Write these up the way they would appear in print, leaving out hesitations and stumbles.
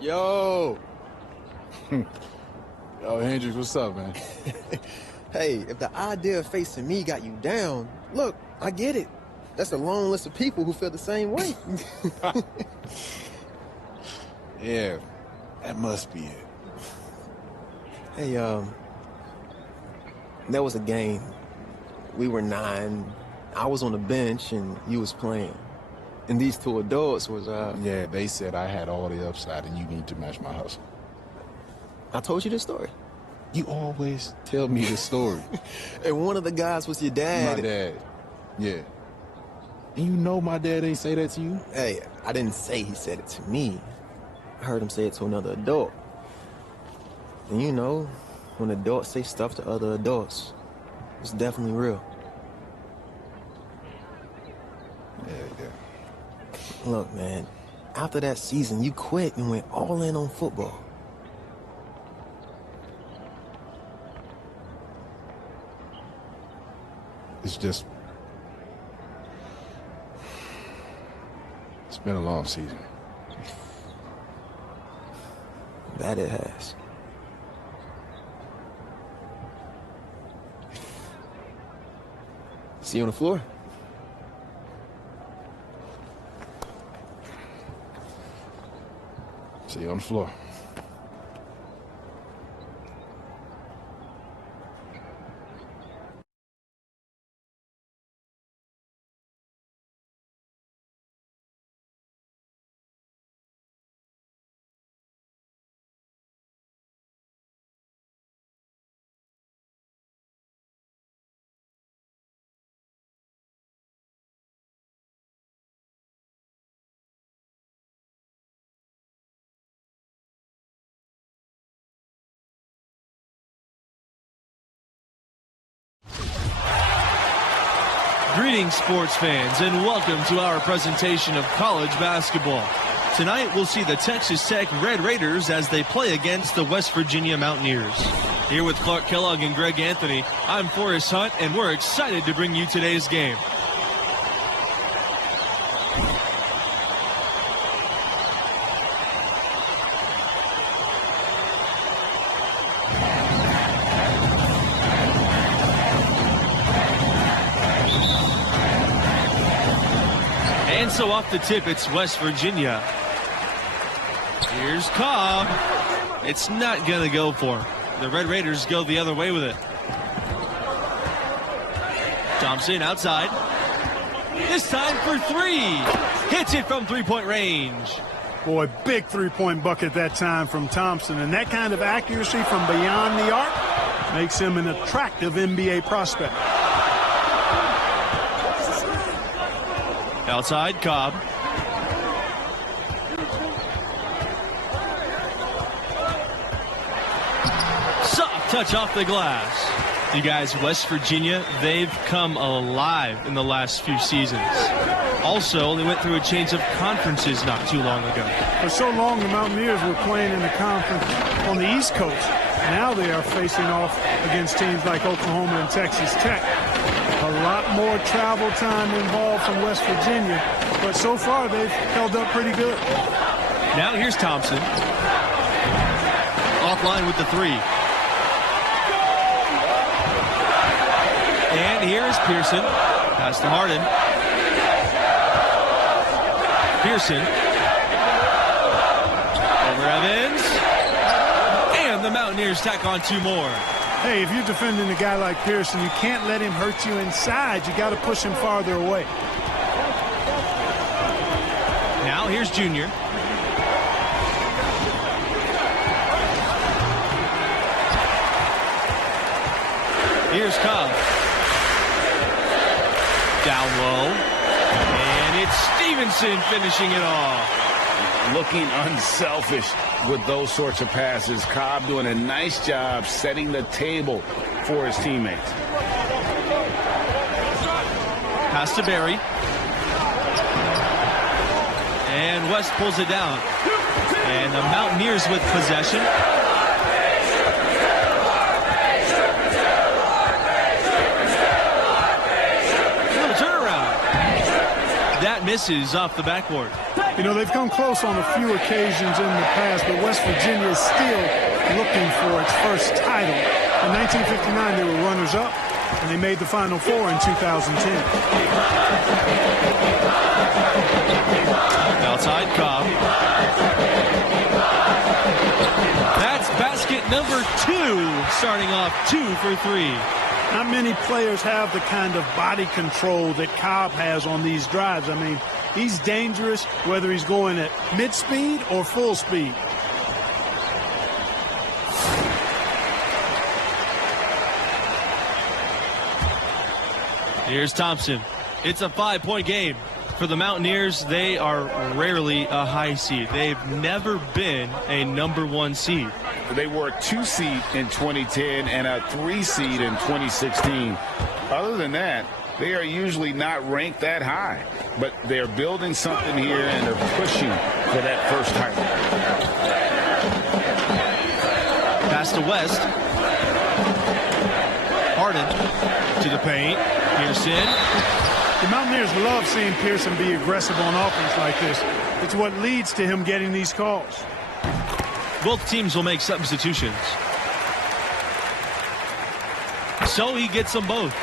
Yo. Yo, Hendrix, what's up, man? Hey, if the idea of facing me got you down, look, I get it. That's a long list of people who feel the same way. Yeah, that must be it. Hey, there was a game. We were 9. I was on the bench and you was playing. And these two adults was, Yeah, they said I had all the upside and you need to match my hustle. I told you this story. You always tell me the story. And one of the guys was your dad. My dad, yeah. And you know my dad ain't say that to you? Hey, I didn't say he said it to me. I heard him say it to another adult. And you know, when adults say stuff to other adults, it's definitely real. Yeah. Look, man, after that season, you quit and went all in on football. It's just... It's been a long season. That it has. See you on the floor. See you on the floor. Greetings, sports fans, and welcome to our presentation of college basketball. Tonight, we'll see the Texas Tech Red Raiders as they play against the West Virginia Mountaineers. Here with Clark Kellogg and Greg Anthony, I'm Forrest Hunt, and we're excited to bring you today's game. And so off the tip, it's West Virginia. Here's Cobb. It's not going to go for him. The Red Raiders go the other way with it. Thompson outside. This time for three. Hits it from three-point range. Boy, big three-point bucket that time from Thompson. And that kind of accuracy from beyond the arc makes him an attractive NBA prospect. Outside, Cobb. Soft touch off the glass. You guys, West Virginia, they've come alive in the last few seasons. Also, they went through a change of conferences not too long ago. For so long, the Mountaineers were playing in the conference on the East Coast. Now they are facing off against teams like Oklahoma and Texas Tech. A lot more travel time involved from West Virginia, but so far they've held up pretty good. Now here's Thompson. Offline with the three. And here is Pearson. Pass to Harden. Pearson. Over Evans. And the Mountaineers tack on two more. Hey, if you're defending a guy like Pearson, you can't let him hurt you inside. You got to push him farther away. Now here's Junior. Here's Cobb. Down low. And it's Stevenson finishing it off. Looking unselfish with those sorts of passes. Cobb doing a nice job setting the table for his teammates. Pass to Barry. And West pulls it down. And the Mountaineers with possession. Little turnaround. That misses off the backboard. You know, they've come close on a few occasions in the past, but West Virginia is still looking for its first title. In 1959, they were runners-up, and they made the Final Four in 2010. Outside Cobb. That's basket number 2, starting off 2 for 3. Not many players have the kind of body control that Cobb has on these drives. I mean, he's dangerous whether he's going at mid-speed or full speed. Here's Thompson. It's a 5-point game. For the Mountaineers, they are rarely a high seed. They've never been a #1 seed. They were a 2 seed in 2010 and a 3 seed in 2016. Other than that, they are usually not ranked that high. But they're building something here, and they're pushing for that first title. Pass to West. Harden to the paint. Pearson. The Mountaineers love seeing Pearson be aggressive on offense like this. It's what leads to him getting these calls. Both teams will make substitutions. So he gets them both.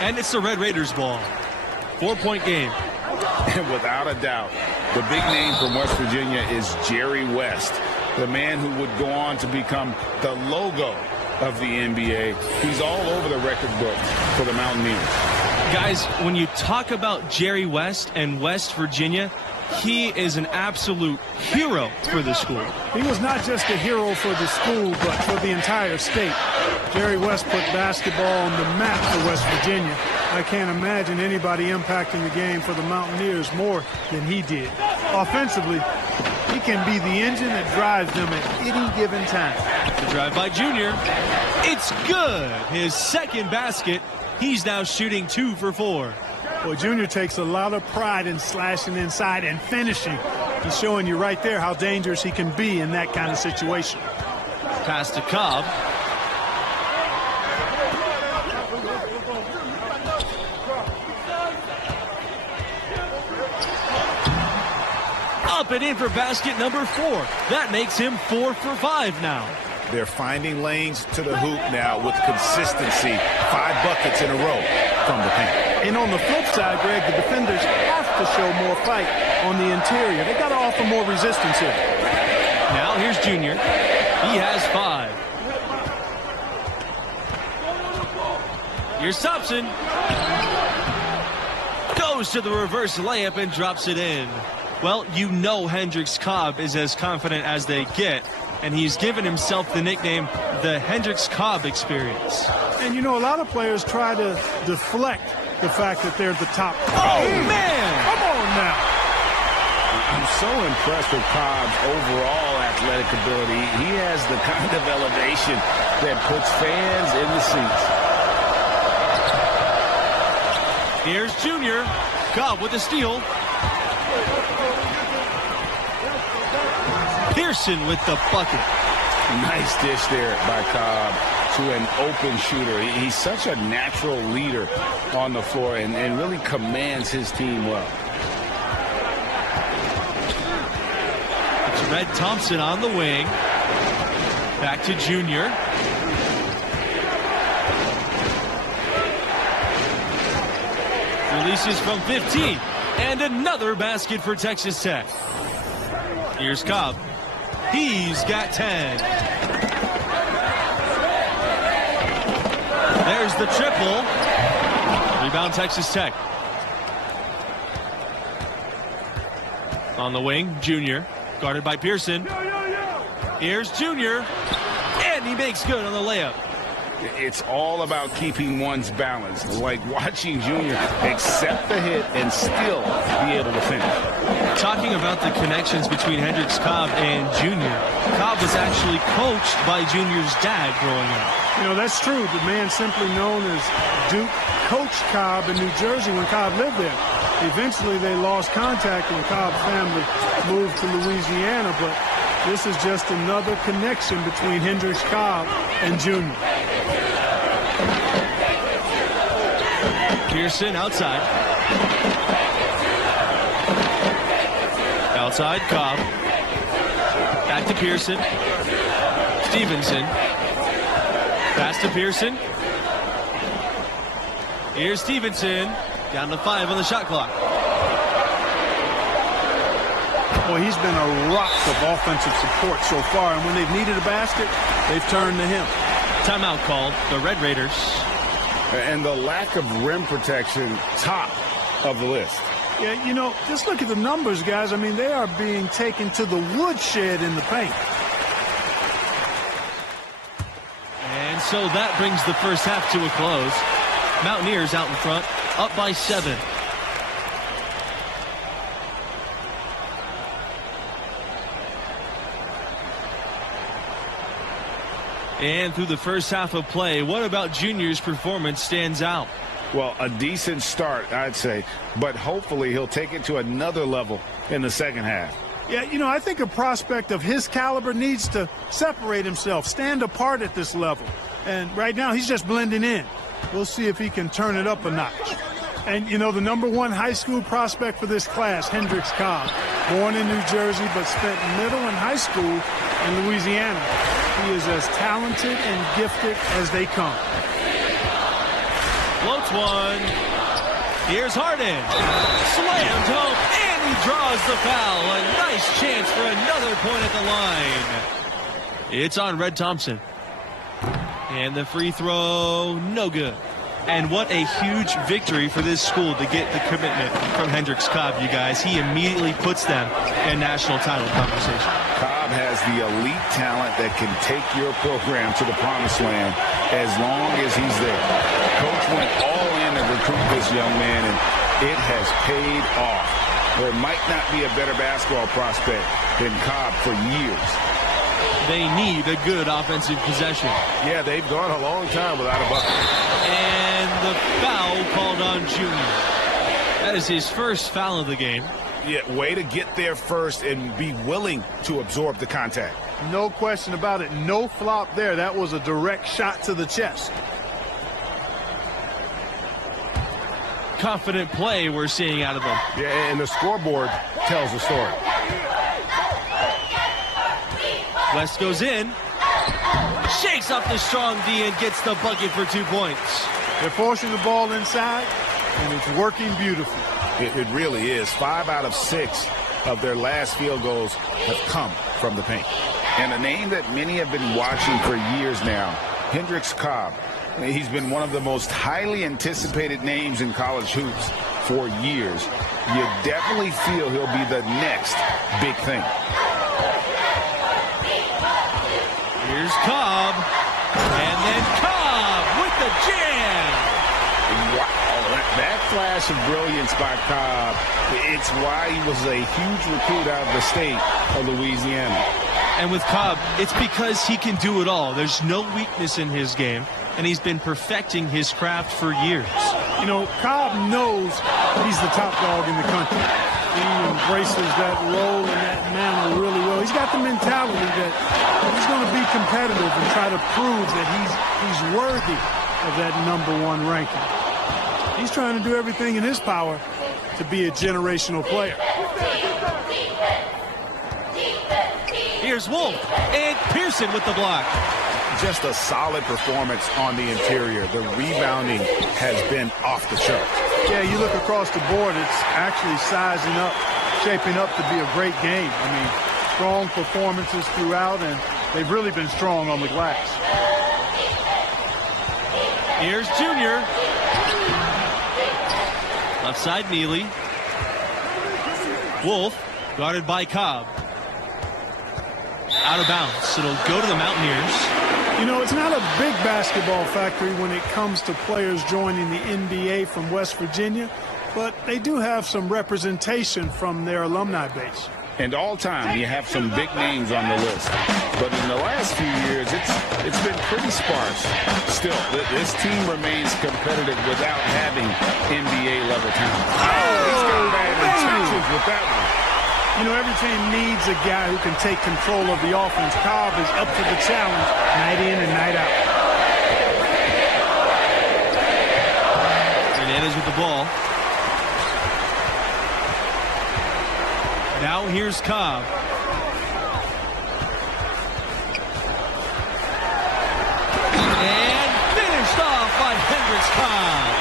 And it's the Red Raiders ball. 4-point game. And without a doubt, the big name from West Virginia is Jerry West, the man who would go on to become the logo of the NBA. He's all over the record book for the Mountaineers. Guys, when you talk about Jerry West and West Virginia, he is an absolute hero for the school. He was not just a hero for the school, but for the entire state. Jerry West put basketball on the map for West Virginia. I can't imagine anybody impacting the game for the Mountaineers more than he did. Offensively, he can be the engine that drives them at any given time. The drive by Junior. It's good. His second basket. He's now shooting 2 for 4. Well, Junior takes a lot of pride in slashing inside and finishing. He's showing you right there how dangerous he can be in that kind of situation. Pass to Cobb. Up and in for basket number 4. That makes him 4 for 5 now. They're finding lanes to the hoop now with consistency. 5 buckets in a row from the paint. And on the flip side, Greg, the defenders have to show more fight on the interior. They got to offer more resistance here. Now here's Junior. He has 5. Here's Thompson. Goes to the reverse layup and drops it in. Well, you know Hendricks Cobb is as confident as they get, and he's given himself the nickname the Hendricks Cobb experience. And you know, a lot of players try to deflect the fact that they're the top. Oh, man! Come on now. I'm so impressed with Cobb's overall athletic ability. He has the kind of elevation that puts fans in the seats. Here's Junior. Cobb with a steal. Pearson with the bucket. Nice dish there by Cobb to an open shooter. He's such a natural leader on the floor and really commands his team well. It's Red Thompson on the wing. Back to Junior. Releases from 15. And another basket for Texas Tech. Here's Cobb. He's got 10. There's the triple. Rebound Texas Tech. On the wing, Junior. Guarded by Pearson. Here's Junior. And he makes good on the layup. It's all about keeping one's balance. Like watching Junior accept the hit and still be able to finish. Talking about the connections between Hendricks Cobb and Junior. Cobb was actually coached by Junior's dad growing up. You know, that's true. The man simply known as Duke coached Cobb in New Jersey when Cobb lived there. Eventually, they lost contact when Cobb's family moved to Louisiana, but this is just another connection between Hendricks Cobb and Junior. Pearson outside. Outside, Cobb. Back to Pearson. Stevenson. Pass to Pearson. Here's Stevenson. Down to 5 on the shot clock. Well, he's been a rock of offensive support so far, and when they've needed a basket, they've turned to him. Timeout called. The Red Raiders. And the lack of rim protection, top of the list. Yeah, you know, just look at the numbers, guys. I mean, they are being taken to the woodshed in the paint. And so that brings the first half to a close. Mountaineers out in front, up by 7. And through the first half of play, what about Junior's performance stands out? Well, a decent start, I'd say, but hopefully he'll take it to another level in the second half. Yeah, you know, I think a prospect of his caliber needs to separate himself, stand apart at this level. And right now, he's just blending in. We'll see if he can turn it up a notch. And, you know, the #1 high school prospect for this class, Hendricks Cobb, born in New Jersey but spent middle and high school in Louisiana. He is as talented and gifted as they come. Floats one. Here's Harden. Slammed home, and he draws the foul. A nice chance for another point at the line. It's on Red Thompson. And the free throw, no good. And what a huge victory for this school to get the commitment from Hendricks Cobb, you guys. He immediately puts them in national title conversation. Cobb has the elite talent that can take your program to the promised land as long as he's there. Coach went all in to recruit this young man, and it has paid off. There might not be a better basketball prospect than Cobb for years. They need a good offensive possession. Yeah, they've gone a long time without a bucket. And the foul called on Junior. That is his first foul of the game. Yeah, way to get there first and be willing to absorb the contact. No question about it. No flop there. That was a direct shot to the chest. Confident play we're seeing out of them. Yeah, and the scoreboard tells the story. West goes in, shakes up the strong D and gets the bucket for 2 points. They're forcing the ball inside, and it's working beautifully. It really is. 5 out of 6 of their last field goals have come from the paint. And a name that many have been watching for years now, Hendricks Cobb. He's been one of the most highly anticipated names in college hoops for years. You definitely feel he'll be the next big thing. Here's Cobb, and then Cobb with the jam. Wow, that flash of brilliance by Cobb, it's why he was a huge recruit out of the state of Louisiana. And with Cobb, it's because he can do it all. There's no weakness in his game, and he's been perfecting his craft for years. You know, Cobb knows he's the top dog in the country. He embraces that role and that mantle really well. He's got the mentality that he's going to be competitive and try to prove that he's worthy of that #1 ranking. He's trying to do everything in his power to be a generational player. Here's Wolf, and Pearson with the block. Just a solid performance on the interior. The rebounding has been off the charts. Yeah, you look across the board, it's actually sizing up, shaping up to be a great game. I mean, strong performances throughout, and they've really been strong on the glass. Here's Junior. Left side, Neely. Wolf, guarded by Cobb. Out of bounds. It'll go to the Mountaineers. You know, it's not a big basketball factory when it comes to players joining the NBA from West Virginia, but they do have some representation from their alumni base. And all time, you have some big names on the list. But in the last few years, it's been pretty sparse. Still, this team remains competitive without having NBA-level talent. He's got bad intentions with that one. You know, every team needs a guy who can take control of the offense. Cobb is up to the challenge night in and night out. Hernandez with the ball. Now here's Cobb. And finished off by Hendricks Cobb.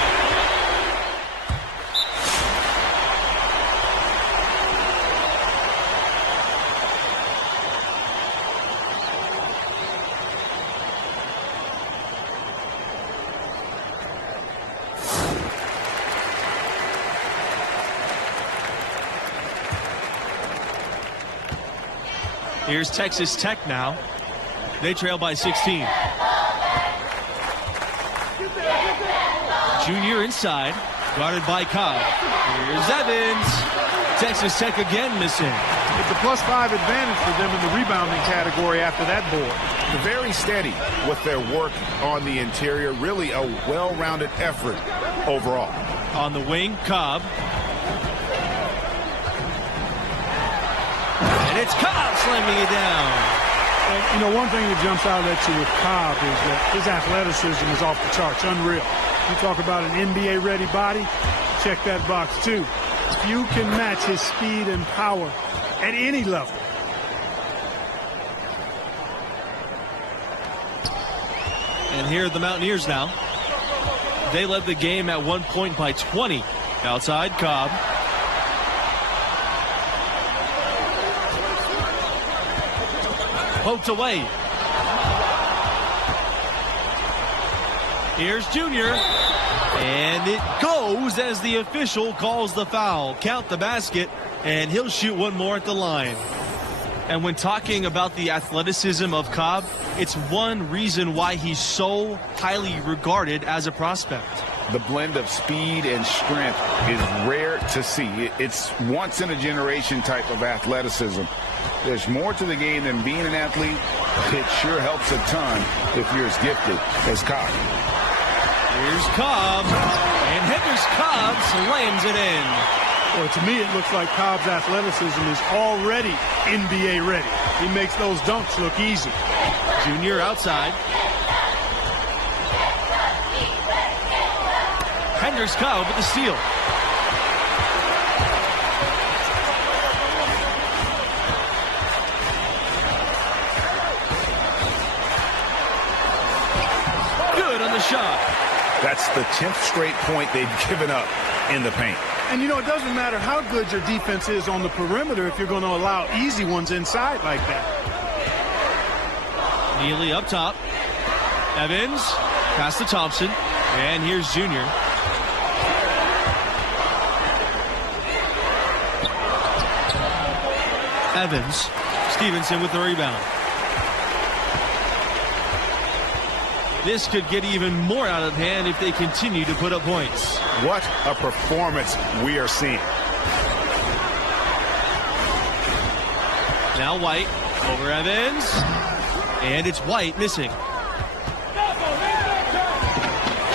Here's Texas Tech now. They trail by 16. Junior inside, guarded by Cobb. Here's Evans. Texas Tech again missing. It's a +5 advantage for them in the rebounding category after that board. They're very steady with their work on the interior. Really a well-rounded effort overall. On the wing, Cobb. And it's Cobb slamming it down. And, you know, one thing that jumps out at you with Cobb is that his athleticism is off the charts, unreal. You talk about an NBA-ready body, check that box too. You can match his speed and power at any level. And here are the Mountaineers now. They led the game at one point by 20. Outside, Cobb. Poked away. Here's Junior. And it goes as the official calls the foul. Count the basket, and he'll shoot one more at the line. And when talking about the athleticism of Cobb, it's one reason why he's so highly regarded as a prospect. The blend of speed and strength is rare to see. It's once-in-a-generation type of athleticism. There's more to the game than being an athlete. It sure helps a ton if you're as gifted as Cobb. Here's Cobb, and Hendricks Cobb slams it in. Well, to me, it looks like Cobb's athleticism is already NBA ready. He makes those dunks look easy. Junior outside. Hendricks Cobb with the steal. Good on the shot. That's the 10th straight point they've given up in the paint. And, you know, it doesn't matter how good your defense is on the perimeter if you're going to allow easy ones inside like that. Neely up top. Evans, pass to Thompson. And here's Junior. Evans. Stevenson with the rebound. This could get even more out of hand if they continue to put up points. What a performance we are seeing. Now White over Evans. And it's White missing.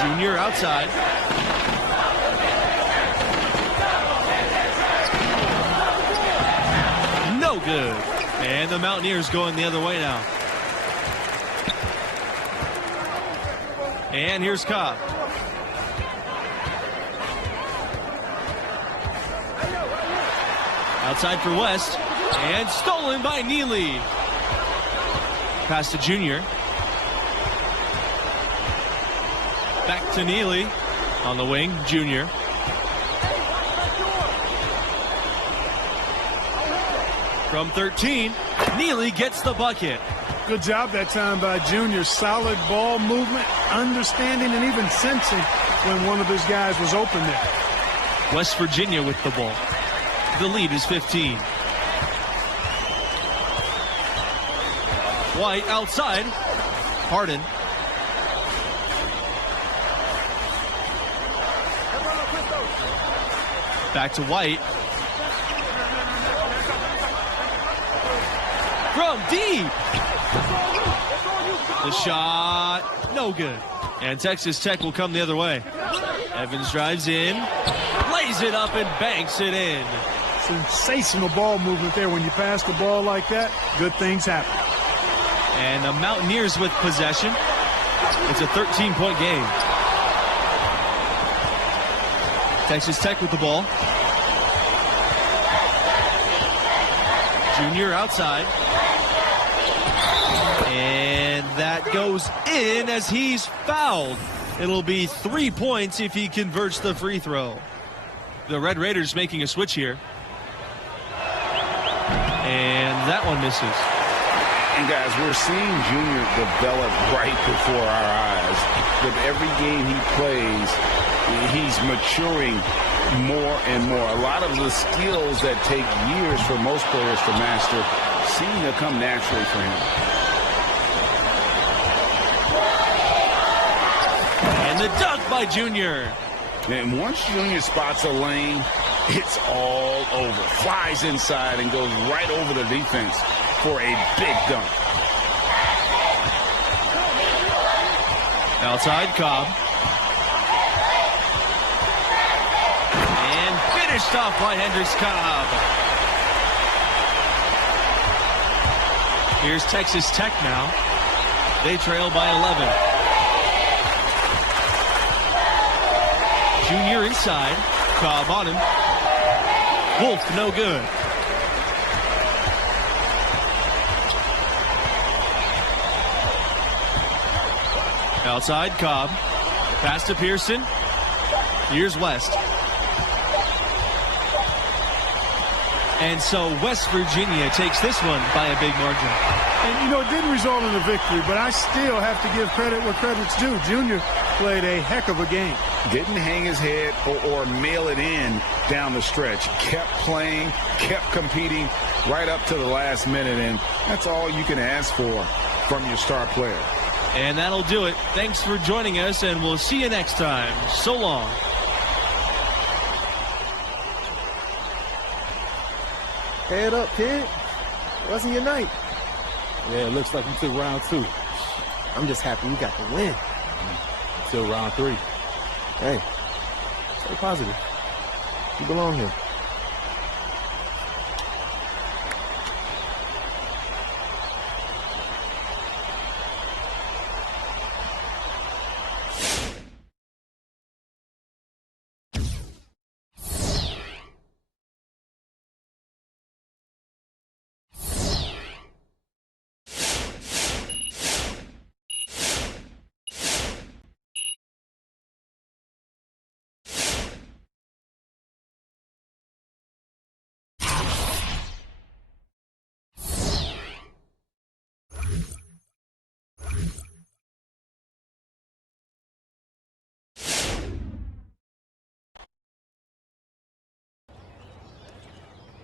Junior outside. No good. And the Mountaineers going the other way now. And here's Cobb. Outside for West. And stolen by Neely. Pass to Junior. Back to Neely. On the wing, Junior. From 13, Neely gets the bucket. Good job that time by Junior. Solid ball movement, understanding, and even sensing when one of his guys was open there. West Virginia with the ball. The lead is 15. White outside. Harden. Back to White. From deep. The shot, no good. And Texas Tech will come the other way. Evans drives in, lays it up and banks it in. Sensational ball movement there. When you pass the ball like that, good things happen. And the Mountaineers with possession. It's a 13-point game. Texas Tech with the ball. Junior outside. And that goes in as he's fouled. It'll be 3 points if he converts the free throw. The Red Raiders making a switch here. And that one misses. And guys, we're seeing Junior develop right before our eyes. With every game he plays, he's maturing more and more. A lot of the skills that take years for most players to master seem to come naturally for him. And the dunk by Junior. And once Junior spots a lane, it's all over. Flies inside and goes right over the defense for a big dunk. Outside Cobb. And finished off by Hendricks Cobb. Here's Texas Tech now. They trail by 11. Junior inside. Cobb on him. Wolf, no good. Outside Cobb. Pass to Pearson. Here's West. And so West Virginia takes this one by a big margin. And, you know, it didn't result in a victory, but I still have to give credit where credit's due. Junior played a heck of a game. Didn't hang his head or mail it in down the stretch. Kept playing, kept competing right up to the last minute, and that's all you can ask for from your star player. And that'll do it. Thanks for joining us, and we'll see you next time. So long. Head up, kid. Wasn't your night. Yeah, it looks like you took round 2. I'm just happy we got the win. Until round 3. Hey, stay positive. You belong here.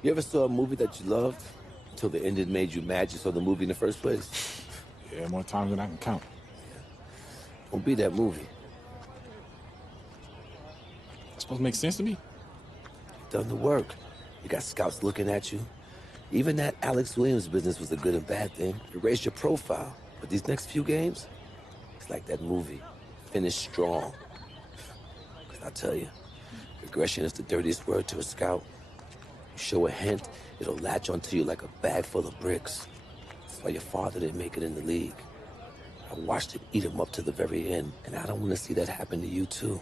You ever saw a movie that you loved until the ending made you mad you saw the movie in the first place? Yeah, more times than I can count. Don't be that movie. It's supposed to make sense to me? Done the work. You got scouts looking at you. Even that Alex Williams business was a good and bad thing. It raised your profile. But these next few games, it's like that movie. Finish strong. Because I tell you, regression is the dirtiest word to a scout. Show a hint, it'll latch onto you like a bag full of bricks. That's why your father didn't make it in the league. I watched him eat him up to the very end, and I don't want to see that happen to you too.